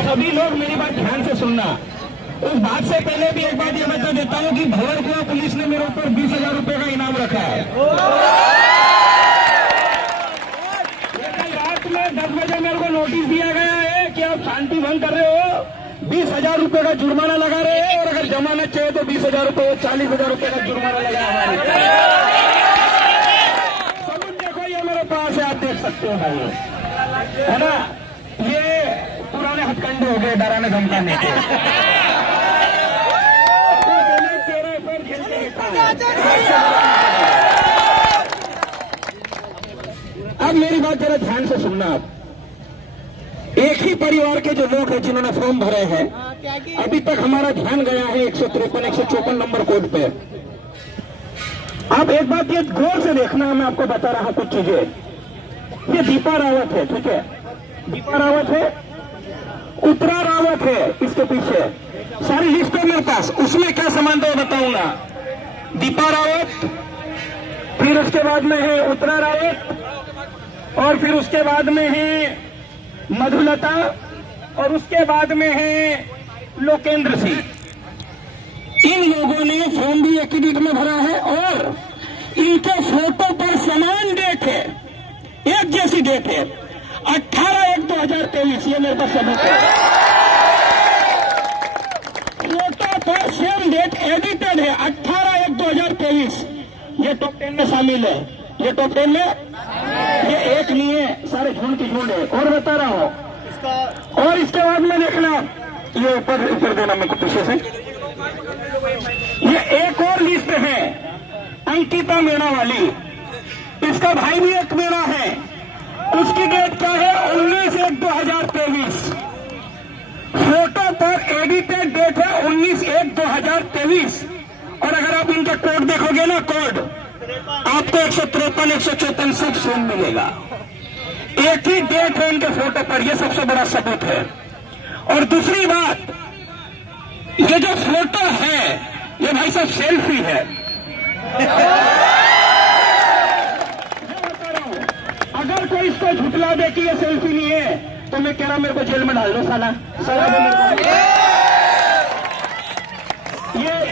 सभी लोग मेरी बात ध्यान से सुनना। उस बात से पहले भी एक बात ये बता देता हूँ कि भंवरकुआं पुलिस ने मेरे ऊपर 20,000 रुपए का इनाम रखा है। कल रात में 10 बजे मेरे को नोटिस दिया गया है कि आप शांति भंग कर रहे हो, 20,000 रुपए का जुर्माना लगा रहे हैं, और अगर जमानत चाहिए तो 20,000 रुपए 40,000 रुपए का जुर्माना लगा हमारे। सबूत देखो, ये मेरे पास है, आप देख सकते हो भाई, है ना। ये पुराने हथकंडे हो गए डराने धमकाने के। अब मेरी बात जरा ध्यान से सुनना। आप एक ही परिवार के जो लोग हैं जिन्होंने फॉर्म भरे हैं, अभी तक हमारा ध्यान गया है 153, 154 नंबर कोड पे। आप एक बात ये गौर से देखना, मैं आपको बता रहा हूं कुछ चीजें। ये दीपा रावत है, ठीक है, दीपा रावत है, उत्तरा रावत है, इसके पीछे सारी लिस्ट है मेरे पास। उसमें क्या समानता है बताऊंगा। दीपा रावत, फिर उसके बाद में है उत्तरा रावत, और फिर उसके बाद में है मधुलता, और उसके बाद में है लोकेंद्र सिंह। इन लोगों ने फॉर्म भी एक ही डेट में भरा है, और इनके फोटो पर समान डेट है, एक जैसी डेट है, 18/1/2023। ये मेरे पास सबूत है। फोटो पर सेम डेट एडिटेड है, 18/1/2023। ये टॉप 10 में शामिल है, ये टॉप 10 में, ये एक नहीं है, सारे झुंड की झुंड है। और बता रहा हूं, और इसके बाद में देखना, ये ऊपर देना मेरे को पीछे से, ये एक और लिस्ट है अंकिता मीणा वाली, इसका भाई भी एक मीणा है, उसकी डेट क्या है 19/1/2023। फोटो पर एडिटेड डेट है 19/1/2023। और अगर आप इनका कोड देखोगे ना, कोड आपको 153, 154 सब सेम मिलेगा। एक ही डेट है इनके फोटो पर, यह सबसे बड़ा सबूत है। और दूसरी बात, ये जो फोटो है ये भाई साहब सेल्फी है। अगर कोई इसको झुटला दे कि ये सेल्फी नहीं है, तो मैं कह रहा हूं मेरे को जेल में डाल दो साला।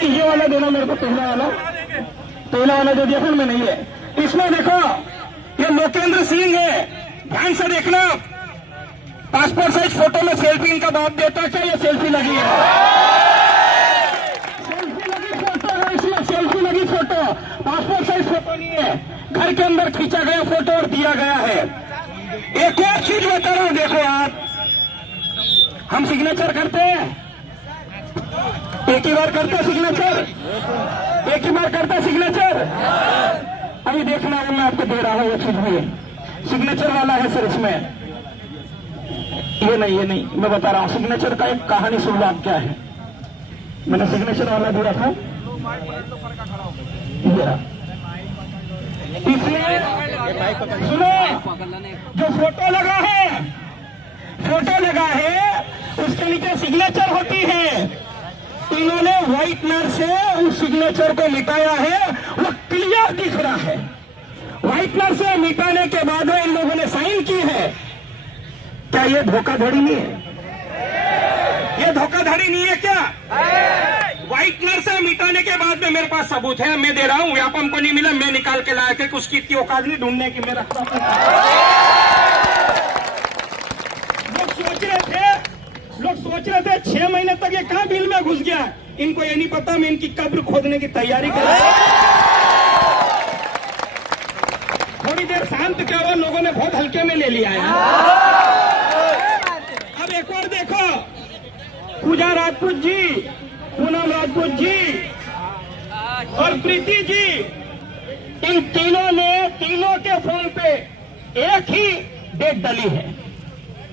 ये वाला देना मेरे को, पहला वाला जो दिया में नहीं है। इसमें देखो, ये लोकेंद्र सिंह है, ध्यान से देखना। पासपोर्ट साइज फोटो में सेल्फी इनका बाप देता, क्या ये सेल्फी लगी है? सेल्फी लगी फोटो है इसमें, सेल्फी लगी फोटो, पासपोर्ट साइज फोटो नहीं है, घर के अंदर खींचा गया फोटो और दिया गया है। एक और चीज बता रहा हूं, देखो आप, हम सिग्नेचर करते हैं, एक ही बार करते सिग्नेचर, एक ही बार करते सिग्नेचर। अभी देखना है, मैं आपको दे रहा हूं वो चीज भी, सिग्नेचर वाला है सर इसमें। ये नहीं, मैं बता रहा हूं सिग्नेचर का एक कहानी सुन लो आप क्या है। मैंने सिग्नेचर वाला दिया था, इसमें सुनो, जो फोटो लगा है उसके नीचे सिग्नेचर होती है। इन्होंने व्हाइटनर से उस सिग्नेचर को मिटाया है, वो क्लियर दिख रहा है। व्हाइटनर से मिटाने के बाद इन लोगों ने साइन की है। क्या ये धोखाधड़ी नहीं है? ये धोखाधड़ी नहीं है क्या? व्हाइटनर से मिटाने के बाद में मेरे पास सबूत है, मैं दे रहा हूं। व्यापम को नहीं मिला, मैं निकाल के लाया कि उसकी इतनी औकात नहीं ढूंढने की। मैं रखता हूं। लोग सोच रहे थे 6 महीने तक ये कहां बिल में घुस गया। इनको ये नहीं पता मैं इनकी कब्र खोदने की तैयारी कर रहा हूं। थोड़ी देर शांत क्या हुआ, लोगों ने बहुत हल्के में ले लिया है। अब एक और देखो, पूजा राजपूत जी, पूनम राजपूत जी और प्रीति जी, इन तीनों ने तीनों के फॉर्म पे एक ही डेट डली है।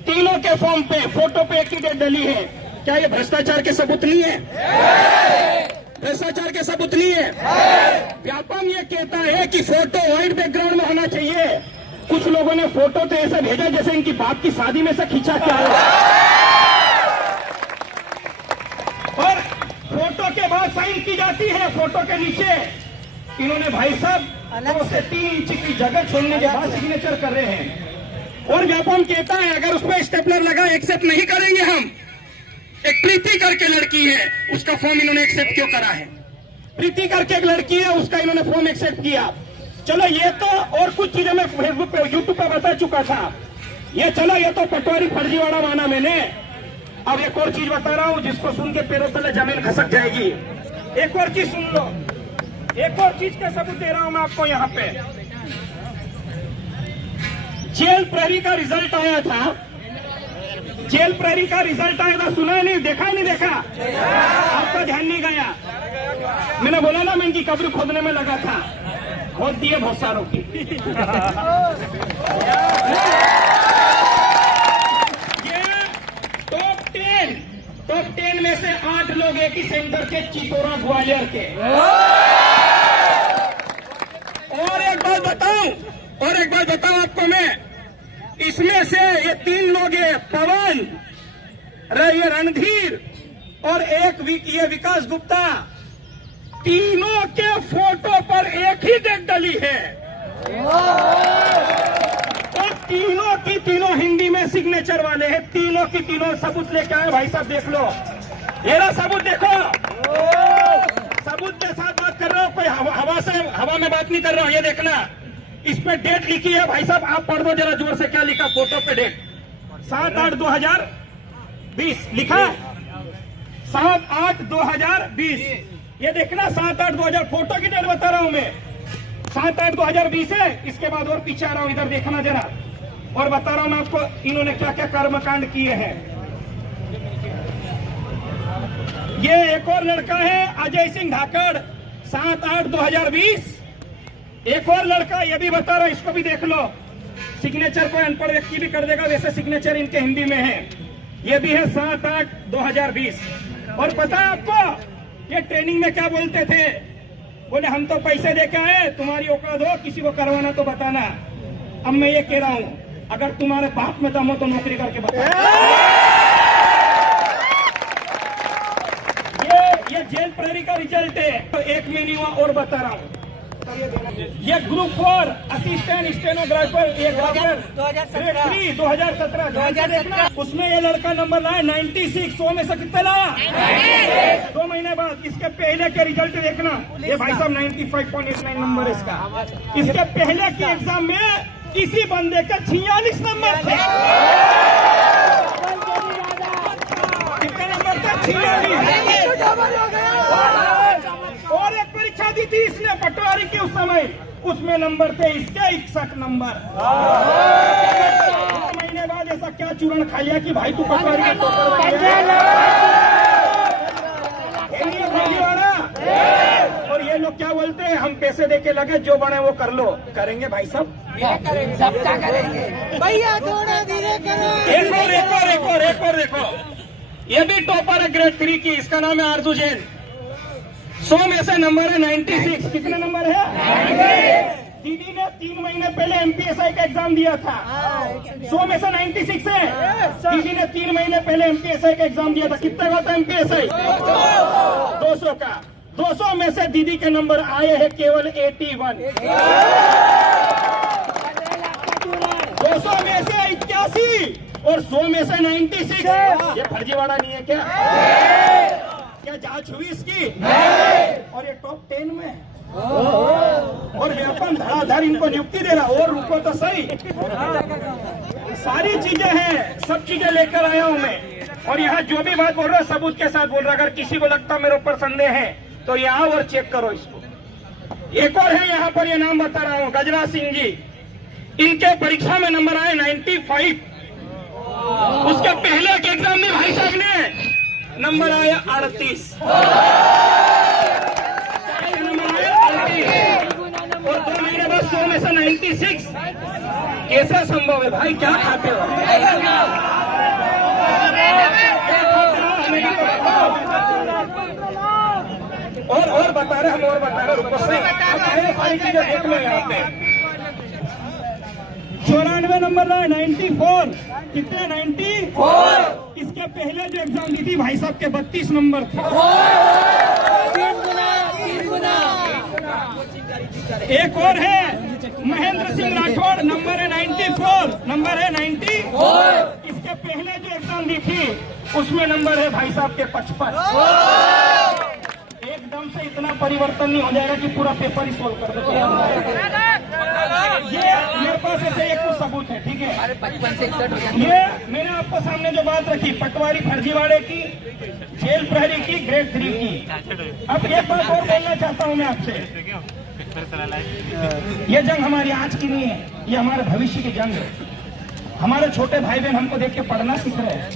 तीनों के फॉर्म पे फोटो पे एक ही डेट डली है। क्या ये भ्रष्टाचार के सबूत नहीं है? भ्रष्टाचार के सबूत नहीं है? व्यापम ये कहता है कि फोटो व्हाइट बैकग्राउंड में होना चाहिए। कुछ लोगों ने फोटो तो ऐसा भेजा जैसे इनकी बाप की शादी में से खींचा क्या है। और फोटो के बाद साइन की जाती है। फोटो के नीचे इन्होंने भाई साहब 2 से 3 इंच की जगह छोड़ने के बाद सिग्नेचर कर रहे हैं। और व्यापम कहता है अगर उसमें स्टेपलर लगा एक्सेप्ट नहीं करेंगे हम। एक प्रीति करके लड़की है, उसका फॉर्म इन्होंने एक्सेप्ट क्यों करा है? प्रीति करके एक लड़की है, उसका इन्होंने फॉर्म एक्सेप्ट किया। चलो ये तो, और कुछ चीजें मैं फेसबुक पे यूट्यूब पे बता चुका था। ये चलो ये तो पटवारी फर्जीवाड़ा माना मैंने। अब एक और चीज बता रहा हूँ जिसको सुन के पैरों तले जमीन खसक जाएगी। एक और चीज सुन लो, एक और चीज का सबूत दे रहा हूं मैं आपको। यहाँ पे जेल प्रहरी का रिजल्ट आया था, जेल प्रहरी का रिजल्ट आया था, सुना नहीं, देखा नहीं देखा? आपका ध्यान नहीं गया। मैंने बोला ना, मैं इनकी कब्र खोदने में लगा था, खोद दिए बहुत सारों की। टॉप 10 में से 8 लोग एक ही सेंटर के, चितौरा ग्वालियर के। और एक बात बताऊं आपको मैं, इसमें से ये 3 लोग हैं, पवन, ये रणधीर और एक ये विकास गुप्ता, तीनों के फोटो पर एक ही डेट डली है और तीनों की तीनों हिंदी में सिग्नेचर वाले हैं। तीनों की तीनों सबूत लेके आए भाई साहब, देख लो, ये रहा सबूत, देखो सबूत के साथ बात कर रहा हूं, कोई हवा में बात नहीं कर रहा हूं। ये देखना, इस पे डेट लिखी है भाई साहब, आप पढ़ दो जरा जोर से, क्या लिखा फोटो पे डेट? 7/8/20 लिखा है, 7/8/2020। ये देखना 7/8/2000, फोटो की डेट बता रहा हूं मैं, 7/8/2020 है। इसके बाद और पीछे आ रहा हूं, इधर देखना जरा, और बता रहा हूं मैं आपको इन्होंने क्या क्या कर्मकांड किए हैं। ये एक और लड़का है, अजय सिंह धाकड़, 7/8/2020। एक और लड़का, ये भी बता रहा हूं, इसको भी देख लो, सिग्नेचर कोई अनपढ़ व्यक्ति भी कर देगा, वैसे सिग्नेचर इनके हिंदी में है। ये भी है 7/8/2020। और पता है आपको ये ट्रेनिंग में क्या बोलते थे? बोले हम तो पैसे देके आए, तुम्हारी औकात हो किसी को करवाना तो बताना। अब मैं ये कह रहा हूं, अगर तुम्हारे बाप में दम हो तो नौकरी करके बता। ये जेल प्रहरी का रिजल्ट है, तो एक में नहीं हुआ, और बता रहा हूं, ये ग्रुप 4 असिस्टेंट स्टेनोग्राफर, ये 2017, उसमें ये लड़का नंबर लाया 96। 100 में से कितना लाया? 2 महीने बाद। इसके पहले के रिजल्ट देखना, ये भाई साहब 95.89 नंबर इसका। इसके पहले के एग्जाम में किसी बंदे का 46 नंबर थे। कितने नंबर थे? 46। और एक परीक्षा दी थी इसने पटवारी की उस समय, उसमें नंबर थे इसके 61 नंबर। 2 महीने बाद ऐसा क्या चूरण खा लिया कि भाई तू पटवारी का टॉपर बन गया? और ये लोग क्या बोलते हैं, हम पैसे देके लगे, जो बने वो कर लो। करेंगे भाई साहब, सबका करेंगे भैया, थोड़ा धीरे करो। एक और देखो, ये भी टॉपर है ग्रेड 3 की, इसका नाम है आरजू जैन। 100 में से नंबर है 96। कितने नंबर है? 96। दीदी ने 3 महीने पहले एमपीएसआई का एग्जाम दिया था। 100 में से 96 है। दीदी ने 3 महीने पहले एमपीएसआई का एग्जाम दिया था। कितने का था एमपीएसआई? 200 का। 200 में से दीदी के नंबर आए हैं केवल 81। 200 में से 81 और 100 में से 96। ये फर्जीवाड़ा नहीं है क्या? क्या जांच हुई इसकी? और ये टॉप 10 में, और व्यापन धड़ाधड़ इनको नियुक्ति दे रहा। और रुको तो सही, सारी चीजें हैं, सब चीजें लेकर आया हूं मैं। और यहाँ जो भी बात बोल रहा है सबूत के साथ बोल रहा। अगर किसी को लगता मेरे ऊपर संदेह है तो ये आओ और चेक करो इसको। एक और है यहाँ पर, ये नाम बता रहा हूँ, गजराज सिंह जी। इनके परीक्षा में नंबर आए 95। उसके पहले के एग्जाम में भाई साहब ने नंबर आया 38। नंबर आया 38 और 2 महीने बाद 100 में से 96। कैसा संभव है भाई? क्या खाते हो? और बता रहे हम, और बता रहे, रुको सारी चीजें देख लो यहाँ पे। 94 नंबर है 94। कितने? 94। इसके पहले जो एग्जाम दी थी भाई साहब के 32 नंबर थे। एक और है महेंद्र सिंह राठौड़, नंबर है 94। नंबर है 94। इसके पहले जो एग्जाम दी थी उसमें नंबर है भाई साहब के 55। एकदम से इतना परिवर्तन नहीं हो जाएगा कि पूरा पेपर ही सोल्व कर देते हैं। ये मेरे पास ऐसे एक कुछ सबूत है, ठीक है। 55 से 61 ये मैंने आपको सामने जो बात रखी पटवारी फर्जीवाड़े की, जेल प्रहरी की, ग्रेड 3 की। अब एक बात और बोलना चाहता हूँ मैं आपसे, ये जंग हमारी आज की नहीं है, ये हमारे भविष्य की जंग है। हमारे छोटे भाई बहन हमको देख के पढ़ना सीख रहे हैं,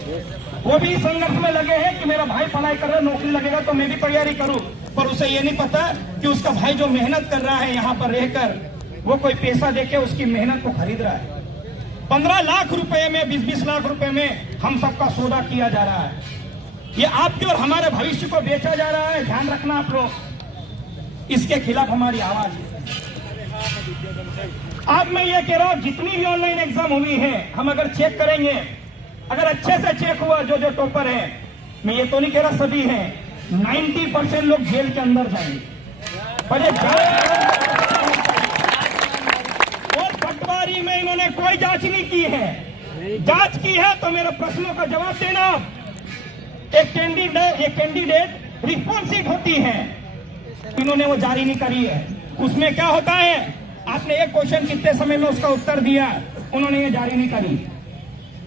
वो भी संघर्ष में लगे हैं कि मेरा भाई पढ़ाई कर रहा है, नौकरी लगेगा तो मैं भी तैयारी करूं। पर उसे ये नहीं पता कि उसका भाई जो मेहनत कर रहा है यहाँ पर रहकर, वो कोई पैसा देके उसकी मेहनत को खरीद रहा है। 15 लाख रुपए में, 20-20 लाख रुपए में हम सबका सौदा किया जा रहा है। ये आपके और हमारे भविष्य को बेचा जा रहा है, ध्यान रखना आप लोग। इसके खिलाफ हमारी आवाज है। अब मैं ये कह रहा हूं, जितनी भी ऑनलाइन एग्जाम हुई है, हम अगर चेक करेंगे, अगर अच्छे से चेक हुआ जो जो टॉपर है, मैं ये तो नहीं कह रहा सभी हैं, 90% लोग जेल के अंदर जाएंगे। पर और पटवारी में इन्होंने कोई जांच नहीं की है। जांच की है तो मेरे प्रश्नों का जवाब देना। एक कैंडिडेट रिस्पॉन्स शीट होती है, इन्होंने वो जारी नहीं करी है। उसमें क्या होता है, आपने एक क्वेश्चन कितने समय में उसका उत्तर दिया, उन्होंने ये जारी नहीं करी।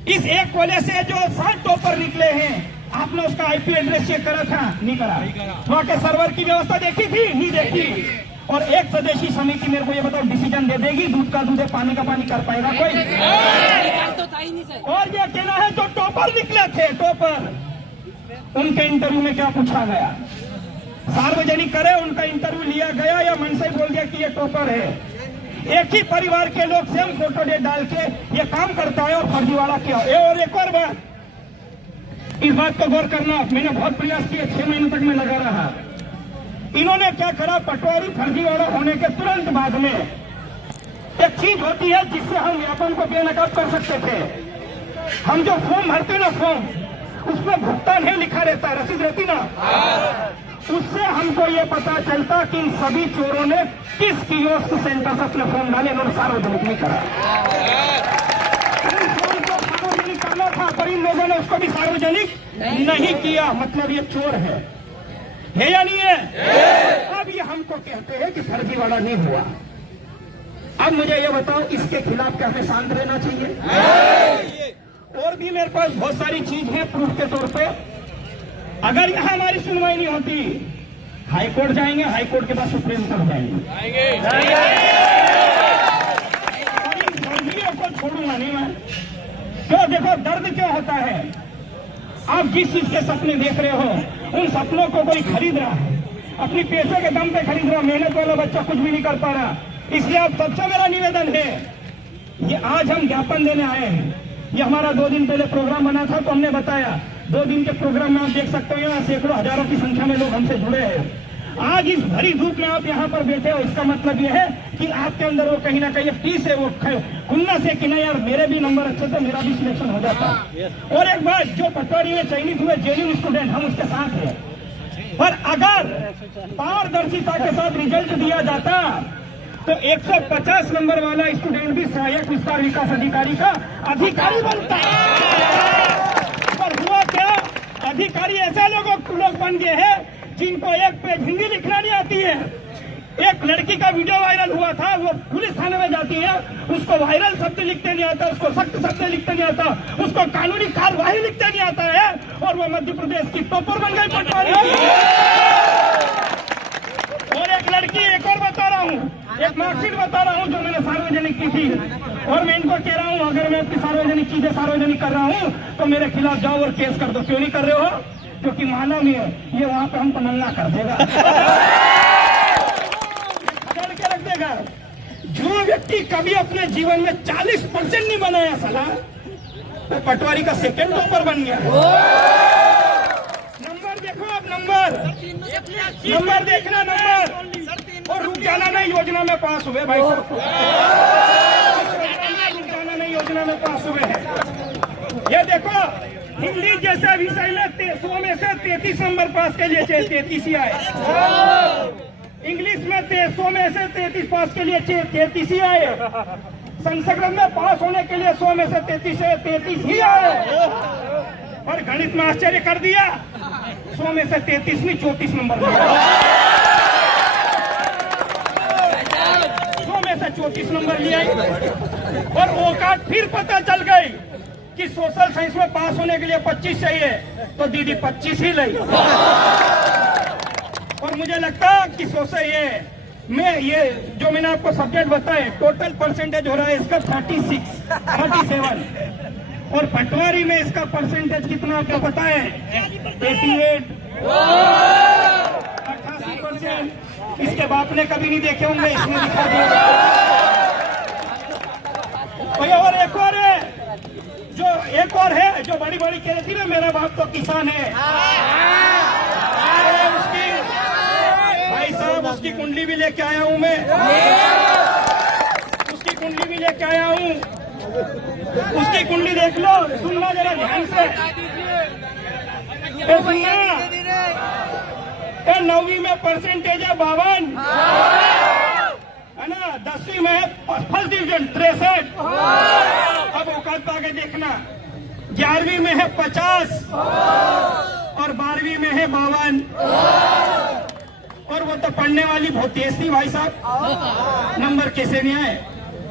इस एक कोले से जो 7 टॉपर निकले हैं, आपने उसका आईपी एड्रेस चेक करा था? नहीं करा। वहां के सर्वर की व्यवस्था देखी थी? नहीं देखी। और एक स्वदेशी समिति मेरे को ये बताओ डिसीजन दे देगी, दूध का दूध है पानी का पानी कर पाएगा कोई? और ये कहना है जो टॉपर निकले थे, टॉपर, उनके इंटरव्यू में क्या पूछा गया? सार्वजनिक करे उनका इंटरव्यू लिया गया या मन से बोल दिया कि ये टॉपर है? एक ही परिवार के लोग सेम फोटो डेट डाल के ये काम करता है और फर्जीवाड़ा किया। और एक और बात, इस बात को गौर करना, मैंने बहुत प्रयास किया, 6 महीने तक मैं लगा रहा। इन्होंने क्या करा, पटवारी फर्जीवाड़ा होने के तुरंत बाद में एक चीज होती है जिससे हम व्यापन को बेनकाब कर सकते थे। हम जो फॉर्म भरते ना, फॉर्म, उसमें भुगतान है लिखा रहता है, रसीद रहती ना, उससे हमको ये पता चलता कि इन सभी चोरों ने किस कियोस्क सेंटर से अपने फॉर्म डाले, इन्होंने सार्वजनिक नहीं करा। सार्वजनिक करना था, पर इन लोगों ने उसको भी सार्वजनिक नहीं किया। मतलब ये चोर है या नहीं है? अब ये हमको कहते हैं कि फर्जीवाड़ा नहीं हुआ। अब मुझे ये बताओ, इसके खिलाफ क्या हमें शांत रहना चाहिए? और भी मेरे पास बहुत सारी चीज है प्रूफ के तौर पे। अगर यहाँ हमारी सुनवाई नहीं होती, हाई कोर्ट जाएंगे, हाई कोर्ट के बाद सुप्रीम कोर्ट जाएंगे। फर्जियों को छोड़ूंगा नहीं मैं। क्यों? देखो दर्द क्यों होता है। आप जिस चीज के सपने देख रहे हो, उन सपनों को कोई खरीद रहा है, अपनी पैसे के दम पे खरीद रहा। मेहनत वाला बच्चा कुछ भी नहीं कर पा रहा। इसलिए आप सबसे मेरा निवेदन है, ये आज हम ज्ञापन देने आए हैं। ये हमारा 2 दिन पहले प्रोग्राम बना था, तो हमने बताया 2 दिन के प्रोग्राम में आप देख सकते हो यहाँ सैकड़ों हजारों की संख्या में लोग हमसे जुड़े हैं। आज इस भरी धूप में आप यहाँ पर बैठे हो, इसका मतलब यह है कि आपके अंदर वो कहीं ना कहीं पीस है, वो खुन्ना से कि नहीं यार मेरे भी नंबर अच्छे थे, मेरा भी सिलेक्शन हो जाता। और एक बात, जो पटवारी में चयनित हुए जेन्युइन स्टूडेंट, हम उसके साथ हैं। पर अगर पारदर्शिता के साथ रिजल्ट दिया जाता तो 150 नंबर वाला स्टूडेंट भी सहायक विस्तार विकास अधिकारी का अधिकारी बनता। पर हुआ क्या, अधिकारी ऐसा लोग बन गए हैं जिनको एक पेज हिंदी लिखना नहीं आती है। एक लड़की का वीडियो वायरल हुआ था, वो पुलिस थाने में जाती है, उसको वायरल शब्द लिखते नहीं आता, उसको सख्त शब्द लिखते नहीं आता, उसको कानूनी कार्यवाही लिखते नहीं आता है, और वो मध्य प्रदेश की टॉपर बन गई पटवारी। और एक लड़की, एक और बता रहा हूँ, एक मार्कशीट बता रहा हूँ जो मैंने सार्वजनिक की थी, और मैं इनको कह रहा हूँ अगर मैं अपनी सार्वजनिक चीजें सार्वजनिक कर रहा हूँ तो मेरे खिलाफ जाओ और केस कर दो। क्यों नहीं कर रहे हो? क्योंकि माना नहीं है, ये वहां पे हमको नल्ला कर देगा, पकड़ के रख देगा। जो व्यक्ति कभी अपने जीवन में 40% नहीं बनाया साला, तो पटवारी का सेकंड टॉपर बन गया। नंबर देखो आप, नंबर देखना, नंबर। और रुक जाना नहीं योजना में पास हुए भाई साहब, रुक जाना नहीं योजना में पास हुए हैं। ये देखो, इंग्लिश जैसे विषय में 100 में से 33 नंबर पास के लिए 33 ही आए। इंग्लिश में 100 में से 33 पास के लिए 33 ही आए। संस्कृत में पास होने के लिए 100 में से 33 ही आए। और गणित में आश्चर्य कर दिया, 100 में से 33वीं 34 नंबर लिया। 100 में से 34 नंबर लिया। और औकात फिर पता चल गई कि सोशल साइंस में पास होने के लिए 25 चाहिए, तो दीदी 25 ही लाई। और मुझे लगता कि ये जो मैंने आपको सब्जेक्ट बताए, टोटल परसेंटेज हो रहा है इसका 37। और पटवारी में इसका परसेंटेज कितना आपको पता है? 88, 88%। इसके बाप ने कभी नहीं देखे होंगे, इसमें दिखा दिया। और एक और है जो बड़ी बड़ी कह रही थी ना, मेरा बाप तो किसान है। भाई साहब, उसकी कुंडली भी लेके आया हूं मैं, उसकी कुंडली भी लेके आया हूं। उसकी कुंडली देख लो, सुनना जरा ध्यान से। सुनना, 9वीं में परसेंटेज है 52, है ना। 10वीं में है फर्स्ट डिवीजन 63। अब औकात आगे देखना, 11वीं में है 50 और 12वीं में है 52। और वो तो पढ़ने वाली बहुत तेज थी भाई साहब, नंबर कैसे नहीं आए।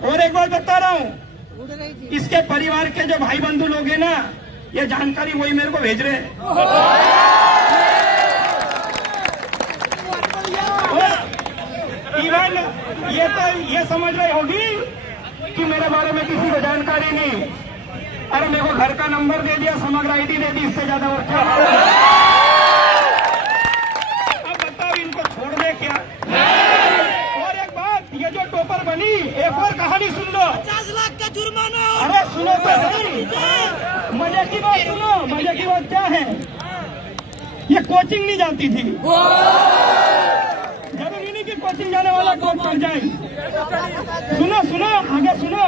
और एक बात बता रहा हूँ, इसके परिवार के जो भाई बंधु लोग हैं ना, ये जानकारी वही मेरे को भेज रहे हैं। इवन ये समझ रही होगी कि मेरे बारे में किसी को जानकारी नहीं। अरे मेरे को घर का नंबर दे दिया, समग्र आईडी दे दी, इससे ज्यादा और क्या। अब बताओ इनको छोड़ दे क्या। और एक बात, ये जो टॉपर बनी, एक और कहानी सुन लो। 50 लाख का जुर्माना। अरे सुनो तो सही, मजे की बात सुनो। मजे की बात क्या है, ये कोचिंग नहीं जाती थी। जरूरी नहीं कि कोचिंग जाने वाला कोच कर जाए। सुनो आगे सुनो।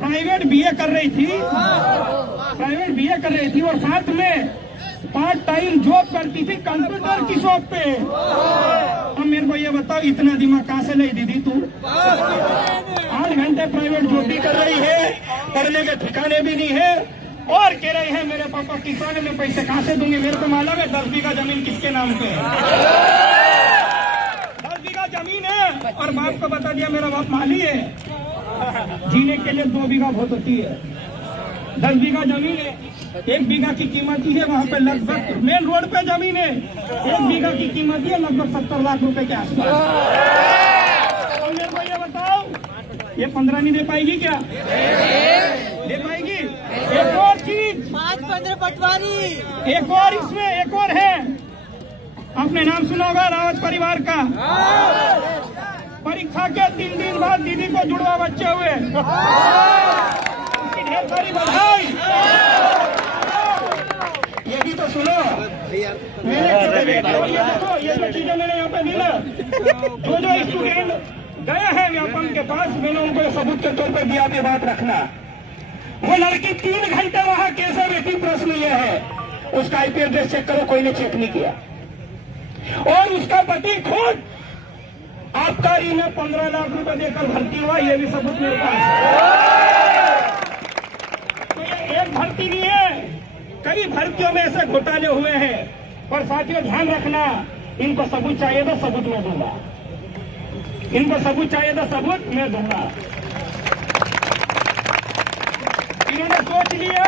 प्राइवेट बीए कर रही थी और साथ में पार्ट टाइम जॉब करती थी कंप्यूटर की शॉप पे। अब मेरे को ये बताओ, इतना दिमाग कहाँ से लाई दीदी तू? 8 घंटे प्राइवेट जॉब भी कर रही है, पढ़ने के ठिकाने भी नहीं है, और कह रही है मेरे पापा किसान है, मैं पैसे कहाँ से दूंगी। मेरे को मालूम है 10 बीघा जमीन किसके नाम पे है। 10 बीघा जमीन है, और बाप को बता दिया मेरा बाप माली है। जीने के लिए 2 बीघा बहुत होती है। 10 बीघा जमीन है, 1 बीघा की कीमत ही है वहाँ पे लगभग, मेन रोड पे जमीन है, 1 बीघा की कीमत है लगभग 70 लाख रुपए के आसपास। और मेरे को ये बताओ, ये 15 नहीं दे पाएगी क्या? दे पाएगी। एक और चीज, 5-15 पटवारी। एक और इसमें एक और है, आपने नाम सुना होगा रावत परिवार का। परीक्षा के 3 दिन बाद दीदी को जुड़वा बच्चे हुए, उसकी ढेर सारी बधाई। ये भी तो सुनो, ये जो चीजें मैंने यहाँ पे दी ना, जो स्टूडेंट गए हैं व्यापम के पास, मैंने उनको सबूत के तौर पर दिया। ये बात रखना, वो लड़की 3 घंटे वहां कैसे बैठी, प्रश्न ये है। उसका आईपी एड्रेस चेक करो, कोई ने चेक नहीं किया। और उसका पति खुद आबकारी में 15 लाख रुपए देकर भर्ती हुआ, ये भी सबूत मेरे पास है। तो ये एक भर्ती नहीं है, कई भर्तियों में ऐसे घोटाले हुए हैं। और साथियों ध्यान रखना, इनको सबूत चाहिए तो सबूत मैं दूंगा, इनको सबूत चाहिए तो सबूत मैं दूंगा। इन्होंने सोच लिया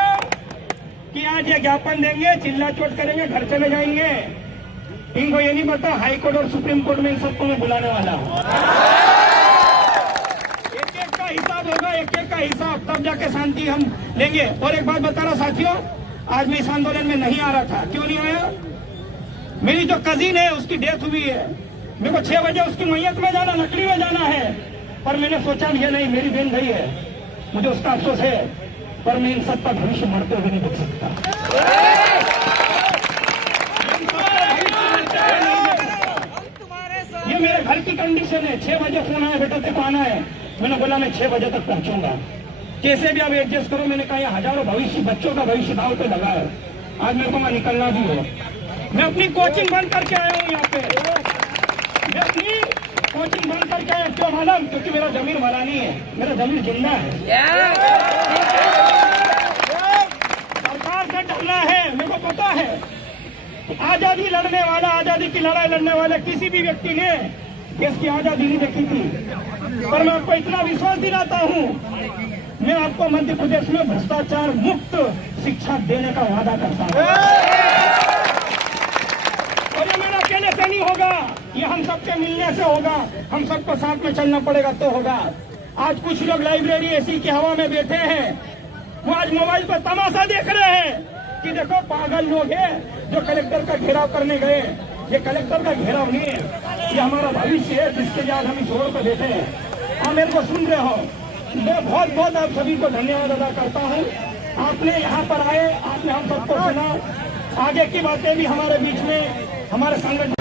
कि आज ये ज्ञापन देंगे, चिल्ला चोट करेंगे, घर चले जाएंगे। इनको ये नहीं पता हाई कोर्ट और सुप्रीम कोर्ट में इन सबको मैं बुलाने वाला हूँ। एक का हिसाब होगा, एक का हिसाब, तब जाके शांति हम लेंगे। और एक बात बता रहा साथियों, आज मैं इस आंदोलन में नहीं आ रहा था। क्यों नहीं आया? मेरी जो कजिन है उसकी डेथ हुई है, मेरे को 6 बजे उसकी मैयत में जाना, नकली में जाना है। पर मैंने सोचा ये नहीं, मेरी बहन गई है, मुझे उसका अफसोस है, पर मैं इन सबका भविष्य मरते हुए नहीं देख सकता। ये मेरे घर की कंडीशन है। 6 बजे फोन आया, बेटा तेरे को आना है। मैंने बोला मैं 6 बजे तक पहुंचूंगा, कैसे भी आप एडजस्ट करो। मैंने कहा हजारों बच्चों का भविष्य दांव पे लगा है, आज मेरे को वहां निकलना भी हो। मैं अपनी कोचिंग बंद करके आया हूँ यहाँ पे, मैं अपनी कोचिंग बंद करके आया। क्यों मालूम? क्योंकि मेरा जमीन मरा नहीं है, मेरा जमीन जिंदा है। सरकार से करना है, मेरे को पता है। आजादी लड़ने वाला, आजादी की लड़ाई लड़ने वाले किसी भी व्यक्ति ने देश की आजादी नहीं देखी थी, पर मैं आपको इतना विश्वास दिलाता हूँ, मैं आपको मध्य प्रदेश में भ्रष्टाचार मुक्त शिक्षा देने का वादा करता हूँ। और ये मेरा अकेले से नहीं होगा, ये हम सबके मिलने से होगा, हम सबको साथ में चलना पड़ेगा तो होगा। आज कुछ लोग लाइब्रेरी एसी की हवा में बैठे हैं, वो आज मोबाइल पर तमाशा देख रहे हैं कि देखो पागल लोग हैं जो कलेक्टर का घेराव करने गए। ये कलेक्टर का घेराव नहीं है, ये हमारा भविष्य है जिसके बाद हम इस रोड पर बैठे हैं। आप मेरे को सुन रहे हो, मैं बहुत बहुत आप सभी को धन्यवाद अदा करता हूँ। आपने यहाँ पर आए, आपने हम सबको सुना। आगे की बातें भी हमारे बीच में हमारे संगठन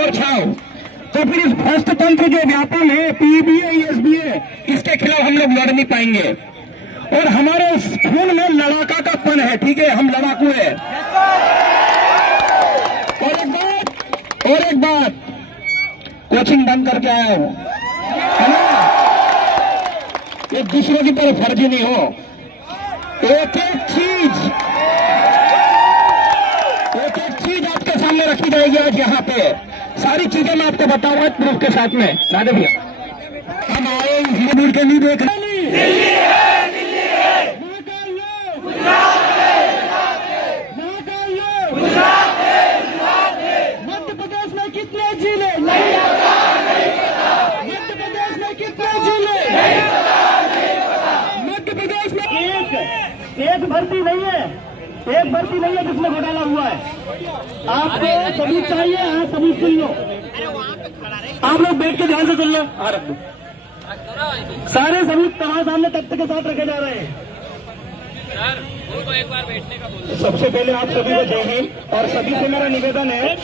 और छाओ, तो फिर इस भ्रष्ट तंत्र जो व्यापन है, पीबीए एसबीए, इसके खिलाफ हम लोग लड़ नहीं पाएंगे। और हमारे खून में लड़ाका का पन है, ठीक है, हम लड़ाकू है। और एक बात, कोचिंग बंद करके आया हूं, है ना, ये दूसरों की तरफ फर्जी नहीं हो। एक एक चीज आपके सामने रखी जाएगी आज यहाँ पे, सारी चीजें मैं आपको बताऊंगा प्रूफ के साथ में। राधे भैया, हम आए हिंदू के लिए देख मध्य प्रदेश में कितने जिले, मध्य प्रदेश में कितने जिले, मध्य प्रदेश में एक भर्ती नहीं है, एक भर्ती नहीं है जिसमें घोटाला हुआ है। आपको सबूत चाहिए, हाँ सबूत सुन लो, आप लोग बैठ के ध्यान से सुन लो। हाँ रख दो, सारे सबूत तुम्हारे सामने तथ्य के साथ रखे जा रहे हैं। सर, उनको एक बार बैठने का बोलो। सबसे पहले आप सभी को जय हिंद, और सभी से मेरा निवेदन है